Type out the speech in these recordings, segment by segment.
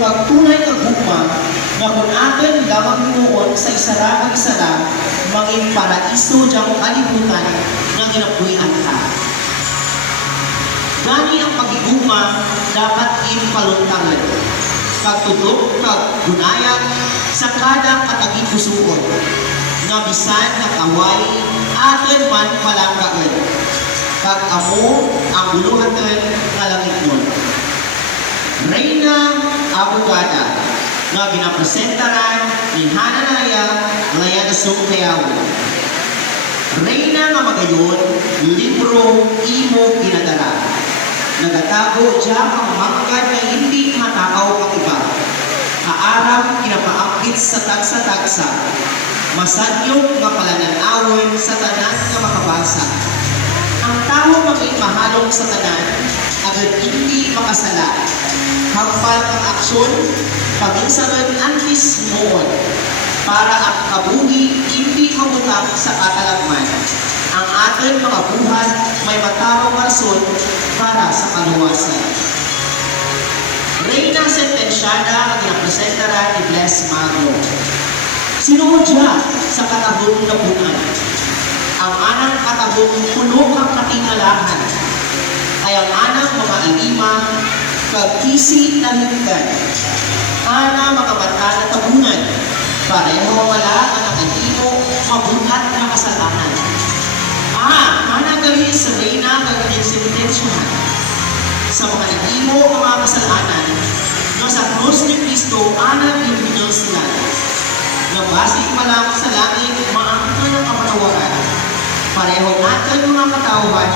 kag tunay nga gugma nga kung atin lamang hinuon sa isara maging paraiso diyang kalibutan nga ginapuyan ka. Gani ang pagigugma dapat impaluntangan, kagtudok kag gunayan sa kada katagipusoon, nga bisan nga kaway atin man palanggaan, kag amo ang buluhatan nga langit nun. Reyna Abogada nga ginapresentaran ni Hananaya Layan Sungkayaw. Reyna nga magayon, libro imo ginadara. Nagatago diya ang mangkad nga hindi matakaw ang iba. Kaarang kinapaakit sa tagsa-tagsa. Masadyog nga palananawon sa tanan nga makabasa. Ang tao maging mahalong sa tanan, agad hindi makasala. Hampal ang aksyon, pag-insagan antis noon, para ang kabuhi hindi kamutang sa katalagman. Ang atin mga buhat may matarong rason para sa kaluwasan. Reyna Sentensyada ang ginapresentaran ni Bless Magno. Sinuod siya sa katahong na buwan. Ang anang katahong puno ang katingalahan ay ang anang mga alima kagkisi na hinggan. Ana mga mata na tabungan, pareho wala ang nakatimo mabuhat na kasalanan. Ana gali sa Reyna kagkisintensyahan. Sa mga nagimo ang mga kasalanan, na sa krus ni Kristo, ana yung sila. Nabasig pa lang sa langit, maangkan ang kapatawaran. Pareho natin mga katauhan,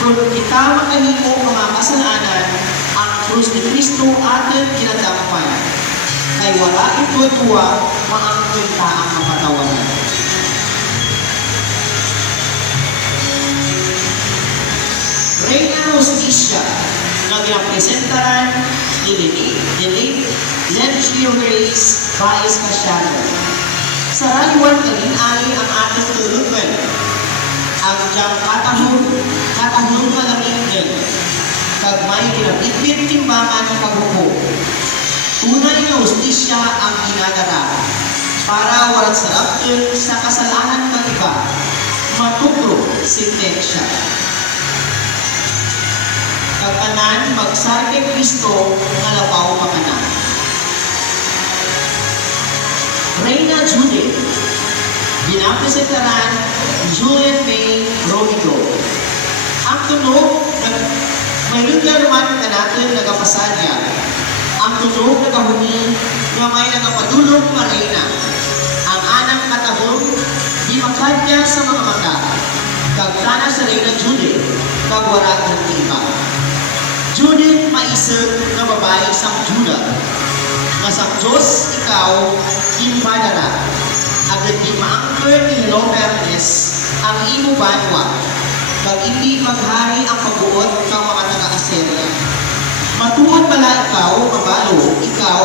kung kita makahimo mga kasalanan, ang krus ni Kristo atin kinadampan. Ay wala ito tuwa, maangkan ta ang kapatawaran. Reyna Justicia na ginapresentaran ni Legio Grace Baez Casiano. Sa raliwan kalinay ang ating tulugan, ang diyang katahong malamigin, kag may ginabitbit timbangan ng paghuko. Tunay na justisya ang ginagara, para walang sarap sa kasalanan ng iba, matutro sintensya. Kagkanan magsarke Kristo nga labaw makanan. Reyna Judith, ginapresentaran Juliet May Romido. Ang tunog, may lugar man na natin nagapasadya. Ang tunog nagahuni na may nagapadulog na Reyna. Ang anang katahong, di makadya sa mga mata. Kagkana sa Reyna Judith, kagwara ng iba. Judith maisip na babae sang Juda, nga sang Diyos ikaw impadara, agad di maangker ni Lopernes ang imo banwa, kag hindi maghari ang pagbuot ng mga taga-Aserya. Matuod pala ikaw, mabalo, ikaw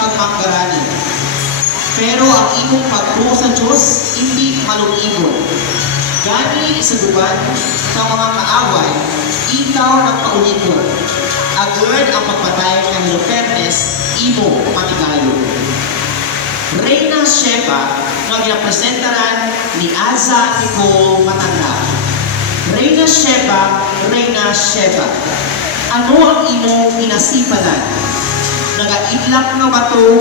pagmanggarani. Pero ang imong pagtuo sa Diyos, hindi malungibon. Gani isaguban sa mga kaaway, ikaw nagpaulipon. Agad ang pagpatay ng Lopernes, imo matigayo. Reyna Sheba na ginapresentaran ni Aza Nicole Matanda. Reyna Sheba, Reyna Sheba. Ano ang imo pinasipalan? Nagaidlak na bato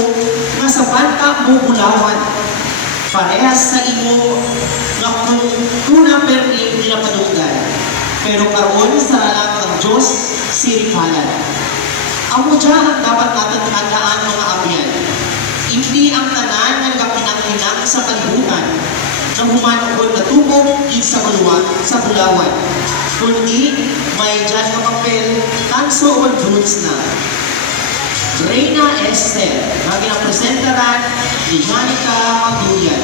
na sa banta mo bulawan. Parehas sa imo na kung kuna perling dinapadugdan. Pero karoon sa alam ng Diyos, siripalan. Amo dyan ang dapat natin tandaan mga abyan. Hindi ang tanan ng kapinang-hinang sa kalibutan na humanukod na tubog sa maluwag sa bulawan. Kundi may dyan na papel, tanso o goods na. Reyna Esther, na ginapresentaran ni Janica Maguyan.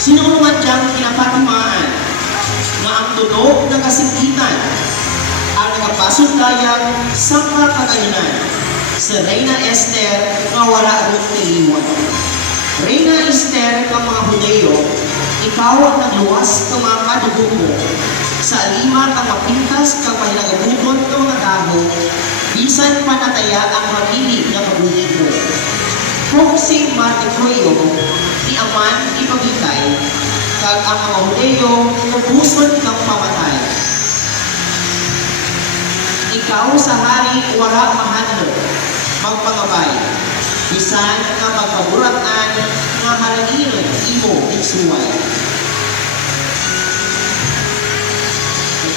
Sinunungan diyang pinapatumaan na ang tunog na kasingitan ang nagpasundayan sa kakagayanan sa Reyna Esther nga wala rin tiliwan. Reyna Esther ng mga Hudeo, ikaw ang nagluwas ng mga kadugo mo sa alima kang mapintas kang may nagabudon ng mga dahon, bisan panataya ang Nagtuhog si Marticoyo, ni Aman, ni Pagitay, kag ang mga Hudeo, ubuson kang pamatay. Ikaw sa hari wala mahanod, magpangabay. Bisan nga magpaburatan, nga halangin imo insuway.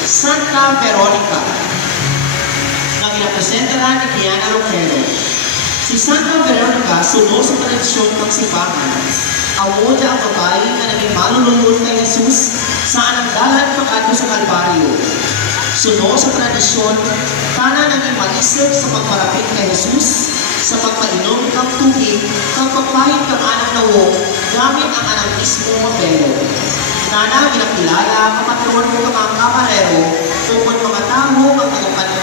Santa Veronica, na ginapresentaran ni Diana Roquero. Si Santa Veronica suno sa tradisyon ng simbahan. Amo niya ang babae na naging malulunod kay Jesus sa ananggalan pagkado sa Kalbaryo. Suno sa tradisyon, tana naging maisip sa pagparapit kay Jesus sa pagpainom ng tubig ng pagpahit ng anang nawong gamit ang anang mismo mabelo. Nana ginakilala kapatron mo mga kamarero tungkol mga tao ang tagapan